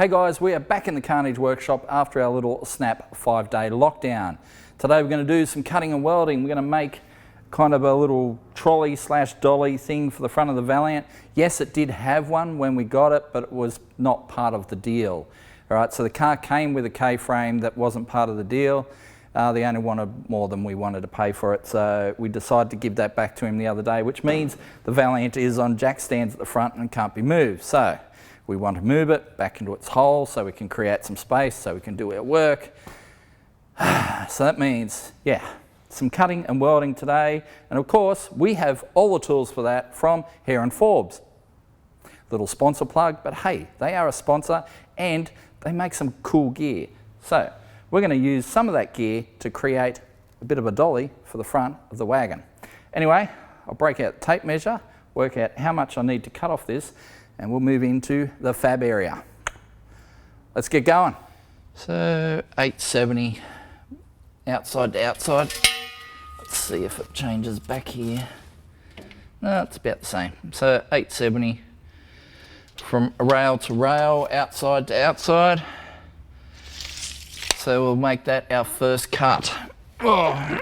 Hey guys, we are back in the Carnage workshop after our little snap 5-day lockdown. Today we're going to do some cutting and welding. We're going to make kind of a little trolley slash dolly thing for the front of the Valiant. Yes, it did have one when we got it, but it was not part of the deal. All right, so the car came with a K-frame that wasn't part of the deal. They only wanted more than we wanted to pay for it, so we decided to give that back to him the other day, which means the Valiant is on jack stands at the front and can't be moved. So we want to move it back into its hole so we can create some space so we can do our work. So that means, yeah, some cutting and welding today. And of course, we have all the tools for that from Hare & Forbes. Little sponsor plug, but hey, they are a sponsor and they make some cool gear. So we're going to use some of that gear to create a bit of a dolly for the front of the wagon. Anyway, I'll break out the tape measure, work out how much I need to cut off this, and we'll move into the fab area. Let's get going. So 870 outside to outside. Let's see if it changes back here. No, it's about the same. So 870 from rail to rail, outside to outside. So we'll make that our first cut. Oh.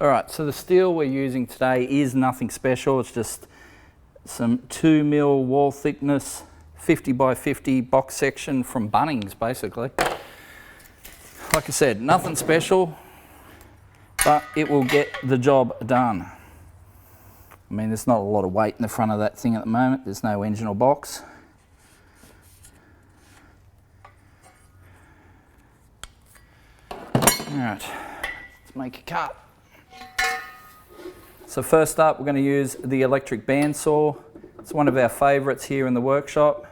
All right, so the steel we're using today is nothing special. It's just some 2mm wall thickness, 50 by 50 box section from Bunnings, basically. Like I said, nothing special, but it will get the job done. I mean, there's not a lot of weight in the front of that thing at the moment. There's no engine or box. All right, let's make a cut. So first up, we're going to use the electric bandsaw. It's one of our favourites here in the workshop.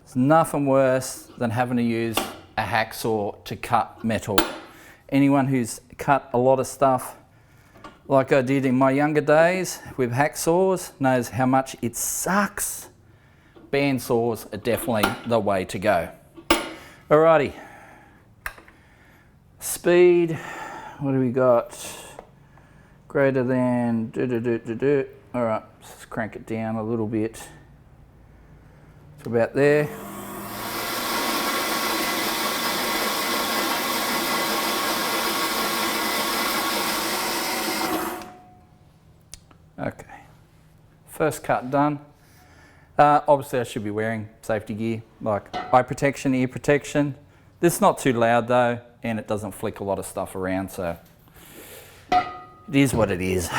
There's nothing worse than having to use a hacksaw to cut metal. Anyone who's cut a lot of stuff like I did in my younger days with hacksaws knows how much it sucks. Bandsaws are definitely the way to go. Alrighty. Speed, what do we got? Greater than, all right, let's crank it down a little bit to about there. Okay, first cut done. Obviously I should be wearing safety gear, like eye protection, ear protection. This is not too loud though, and it doesn't flick a lot of stuff around, so it is what it is.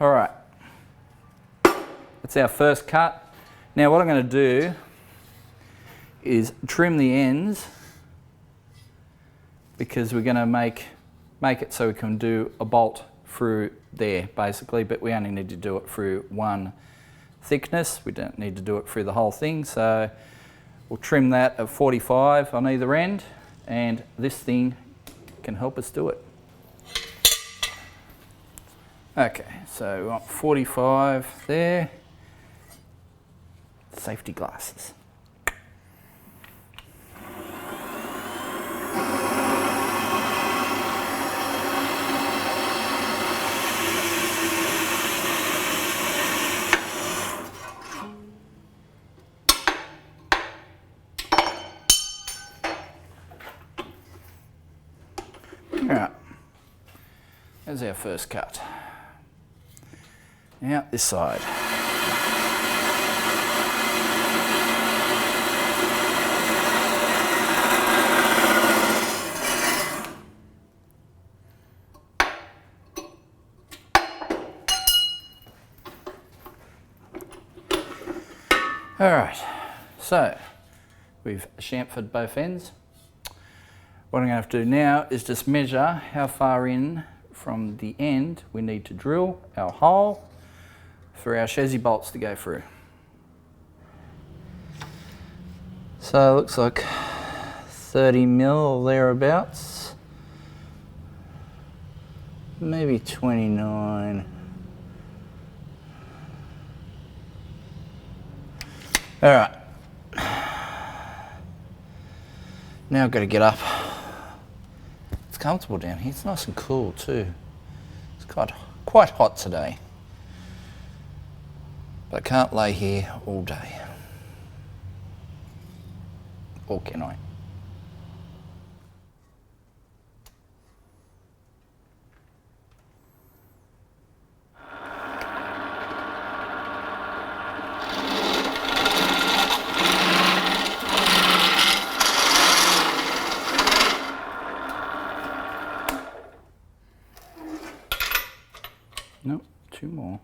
All right, that's our first cut. Now what I'm going to do is trim the ends because we're going to make it so we can do a bolt through there basically, but we only need to do it through one thickness. We don't need to do it through the whole thing, so we'll trim that at 45 on either end, and this thing can help us do it. Okay, so we want 45 there. Safety glasses. Alright, there's our first cut. Now this side. Alright, so we've chamfered both ends. What I'm going to have to do now is just measure how far in from the end we need to drill our hole for our chassis bolts to go through. So it looks like 30mm or thereabouts, maybe 29. All right, now I've got to get up. It's comfortable down here. It's nice and cool too. It's quite hot today. But I can't lay here all day. Or can I? Nope, 2 more.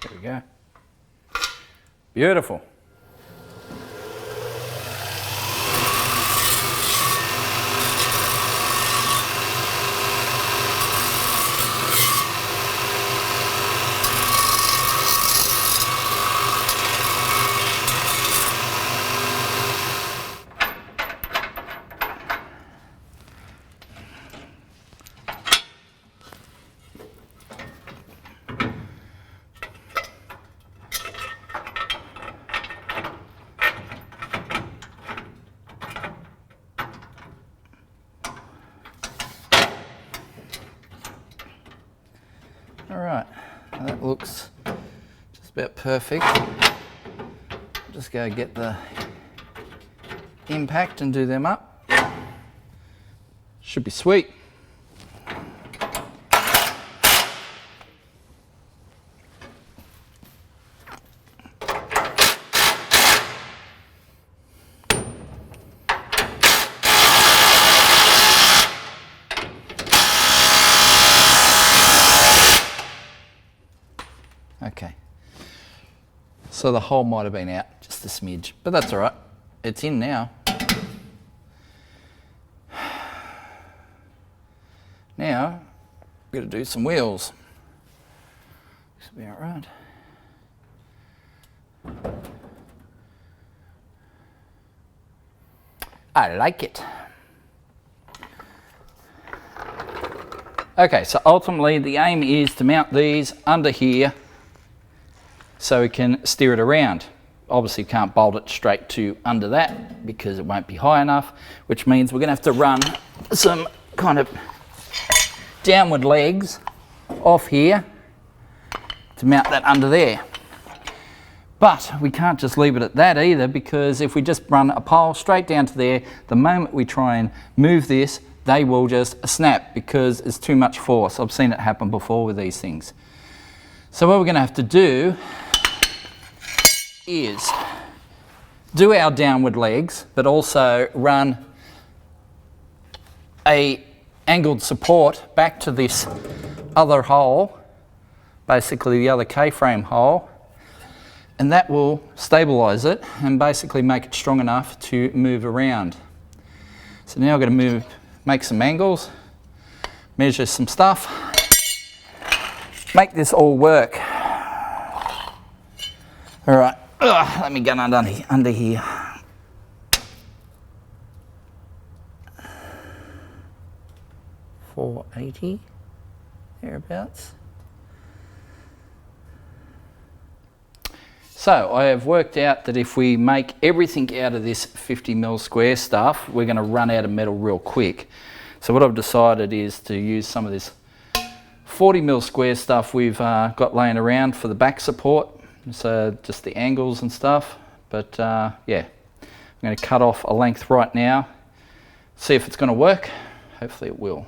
There we go. Beautiful. All right, now that looks just about perfect. Just go get the impact and do them up. Should be sweet. Okay, so the hole might have been out just a smidge, but that's all right. It's in now. Now, we've got to do some wheels. Should be all right. I like it. Okay, so ultimately the aim is to mount these under here so we can steer it around. Obviously can't bolt it straight to under that because it won't be high enough, which means we're going to have to run some kind of downward legs off here to mount that under there. But we can't just leave it at that either, because if we just run a pole straight down to there, the moment we try and move this, they will just snap because it's too much force. I've seen it happen before with these things. So what we're going to have to do is do our downward legs, but also run a angled support back to this other hole, basically the other K-frame hole, and that will stabilize it and basically make it strong enough to move around. So now I'm going to make some angles, measure some stuff, make this all work. All right, let me get under here. $480 thereabouts. So I have worked out that if we make everything out of this 50mm square stuff, we're going to run out of metal real quick. So what I've decided is to use some of this 40mm square stuff we've got laying around for the back support. So just the angles and stuff. But yeah, I'm going to cut off a length right now, see if it's going to work. Hopefully it will.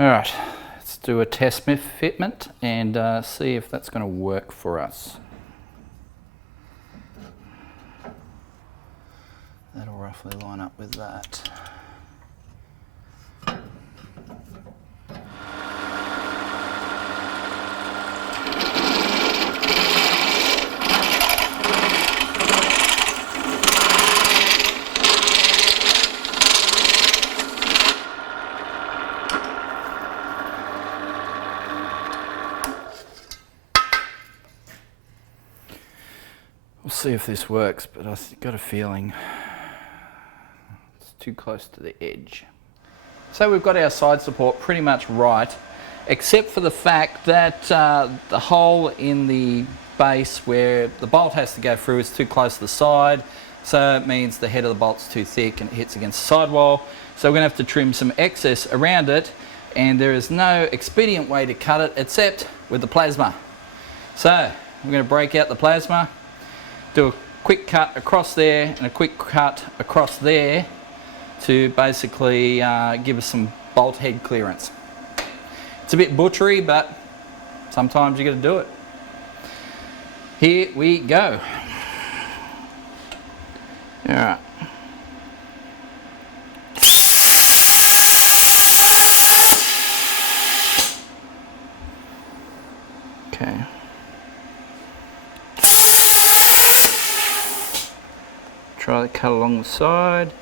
All right, let's do a test fitment and see if that's going to work for us. That'll roughly line up with that. We'll see if this works, but I've got a feeling it's too close to the edge. So we've got our side support pretty much right, except for the fact that the hole in the base where the bolt has to go through is too close to the side, so it means the head of the bolt's too thick and it hits against the sidewall. So we're going to have to trim some excess around it, and there is no expedient way to cut it except with the plasma. So we're going to break out the plasma, do a quick cut across there and a quick cut across there to basically give us some bolt head clearance. It's a bit butchery, but sometimes you got to do it. Here we go. All right. Okay. Try to cut along the side.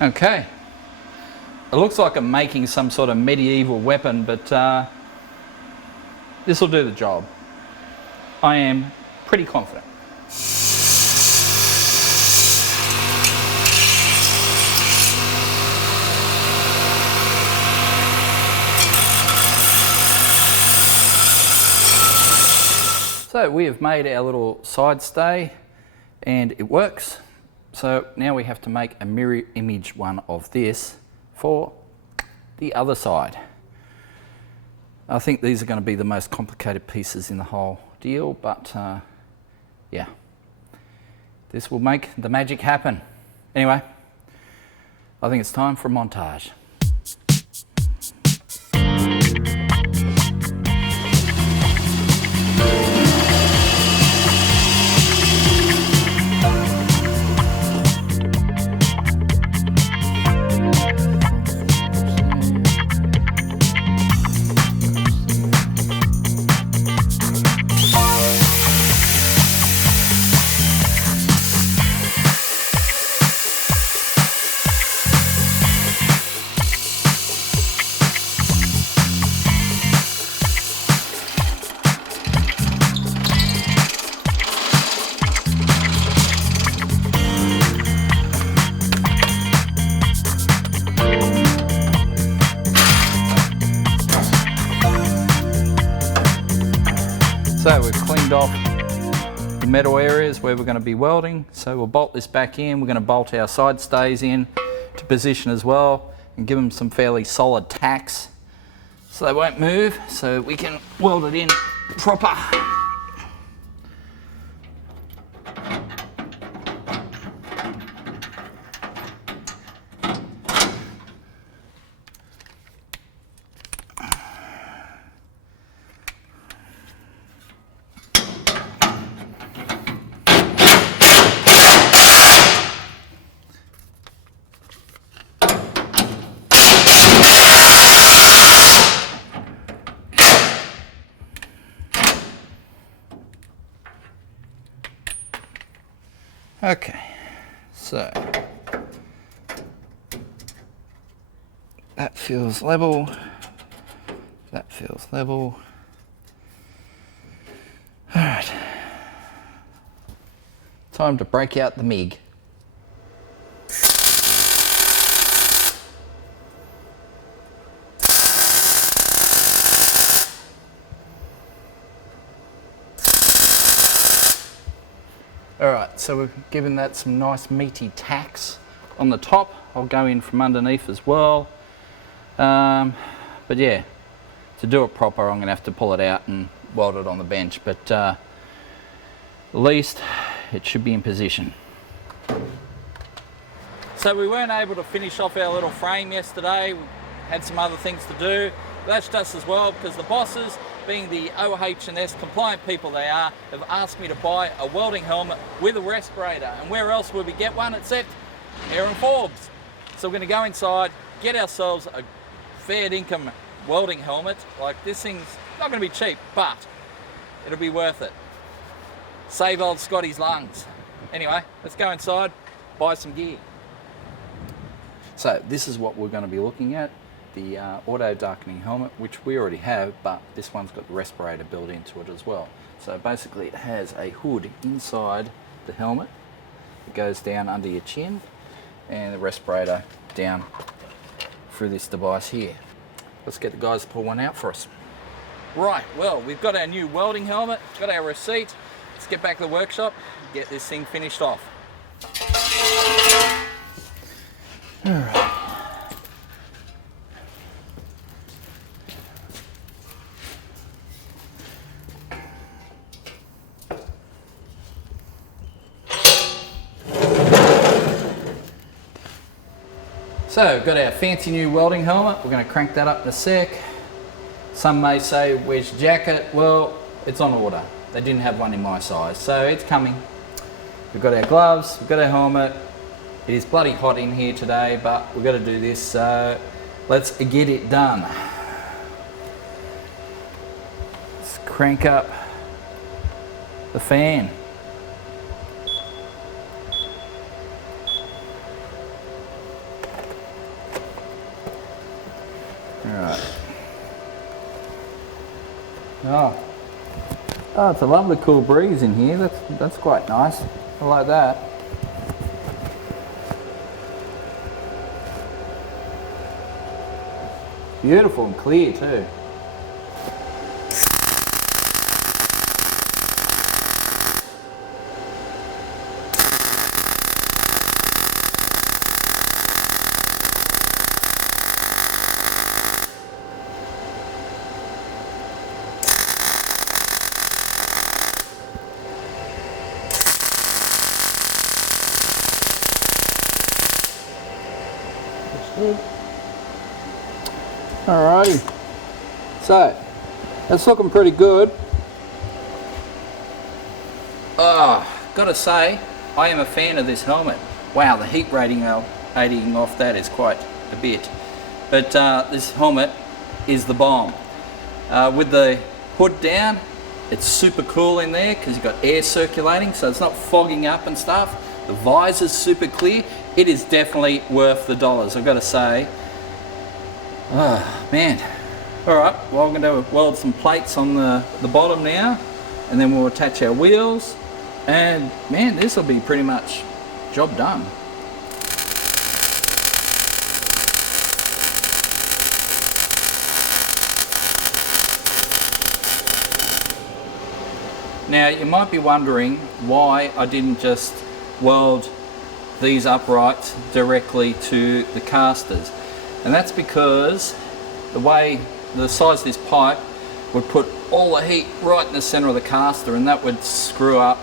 Okay. It looks like I'm making some sort of medieval weapon, but this will do the job. I am pretty confident. So we have made our little side stay and it works. So now we have to make a mirror image one of this for the other side. I think these are going to be the most complicated pieces in the whole deal, but yeah, this will make the magic happen. Anyway, I think it's time for a montage. So we've cleaned off the metal areas where we're going to be welding. So we'll bolt this back in. We're going to bolt our side stays in to position as well and give them some fairly solid tacks so they won't move, so we can weld it in proper. Okay, so that feels level, that feels level. All right, time to break out the MIG. Alright, so we've given that some nice meaty tacks on the top. I'll go in from underneath as well. But yeah, to do it proper I'm going to have to pull it out and weld it on the bench, but at least it should be in position. So we weren't able to finish off our little frame yesterday. We had some other things to do. That's just as well, because the bosses, being the OH&S compliant people they are, have asked me to buy a welding helmet with a respirator. And where else would we get one except here in Forbes? So we're going to go inside, get ourselves a fair dinkum welding helmet. Like, this thing's not going to be cheap, but it'll be worth it. Save old Scotty's lungs. Anyway, let's go inside, buy some gear. So this is what we're going to be looking at, the auto darkening helmet, which we already have, but this one's got the respirator built into it as well. So basically it has a hood inside the helmet. It goes down under your chin, and the respirator down through this device here. Let's get the guys to pull one out for us. Right, well, we've got our new welding helmet, got our receipt. Let's get back to the workshop, get this thing finished off. All right. So, we've got our fancy new welding helmet. We're going to crank that up in a sec. Some may say, where's your jacket? Well, it's on order. They didn't have one in my size, so it's coming. We've got our gloves, we've got our helmet. It is bloody hot in here today, but we've got to do this, so let's get it done. Let's crank up the fan. Oh, it's a lovely cool breeze in here. That's quite nice. I like that. Beautiful and clear too. Alrighty, so that's looking pretty good. Gotta say, I am a fan of this helmet. Wow, the heat rating off that is quite a bit. But this helmet is the bomb. With the hood down, it's super cool in there because you've got air circulating, so it's not fogging up and stuff. The visor's super clear. It is definitely worth the dollars, I've got to say. Oh man. Alright, well I'm going to weld some plates on the bottom now, and then we'll attach our wheels, and man, this will be pretty much job done. Now you might be wondering why I didn't just weld these uprights directly to the casters, and that's because the size of this pipe would put all the heat right in the center of the caster, and that would screw up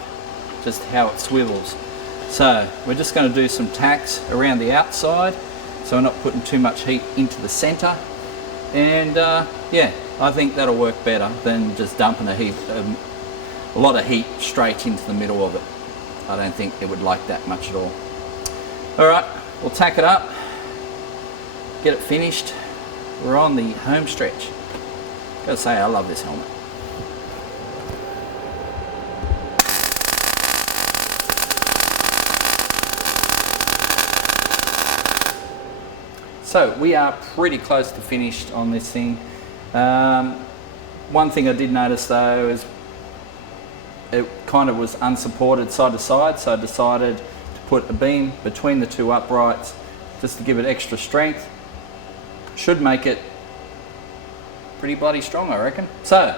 just how it swivels. So we're just going to do some tacks around the outside so we're not putting too much heat into the center, and yeah, I think that'll work better than just dumping a lot of heat straight into the middle of it. I don't think it would like that much at all. Alright, we'll tack it up, get it finished. We're on the home stretch. Gotta say, I love this helmet. So we are pretty close to finished on this thing. One thing I did notice though is it kind of was unsupported side to side, so I decided to put a beam between the two uprights just to give it extra strength. Should make it pretty bloody strong, I reckon. So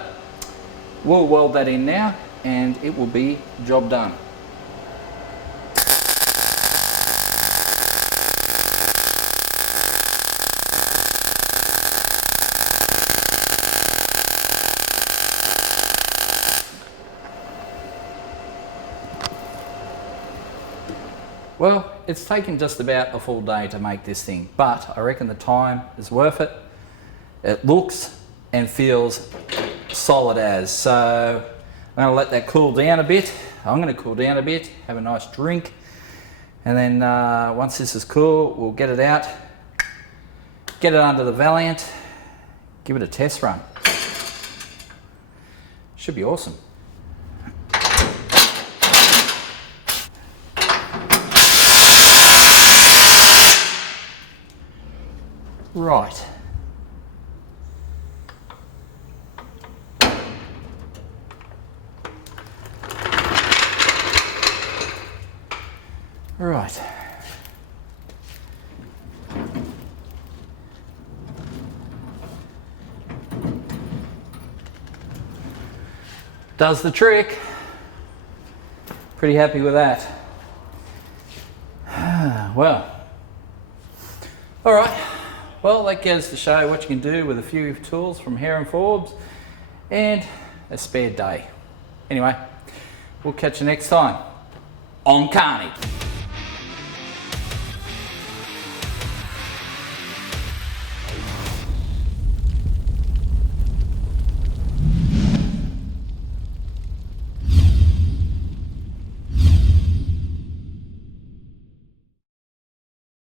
we'll weld that in now and it will be job done. Well, it's taken just about a full day to make this thing, but I reckon the time is worth it. It looks and feels solid as. So I'm gonna let that cool down a bit. I'm gonna cool down a bit, have a nice drink, and then once this is cool, we'll get it out, get it under the Valiant, give it a test run. Should be awesome. Right. Right. Does the trick. Pretty happy with that. Well, all right. Well, that goes to show what you can do with a few tools from Hare & Forbes and a spare day. Anyway, we'll catch you next time on Carnage.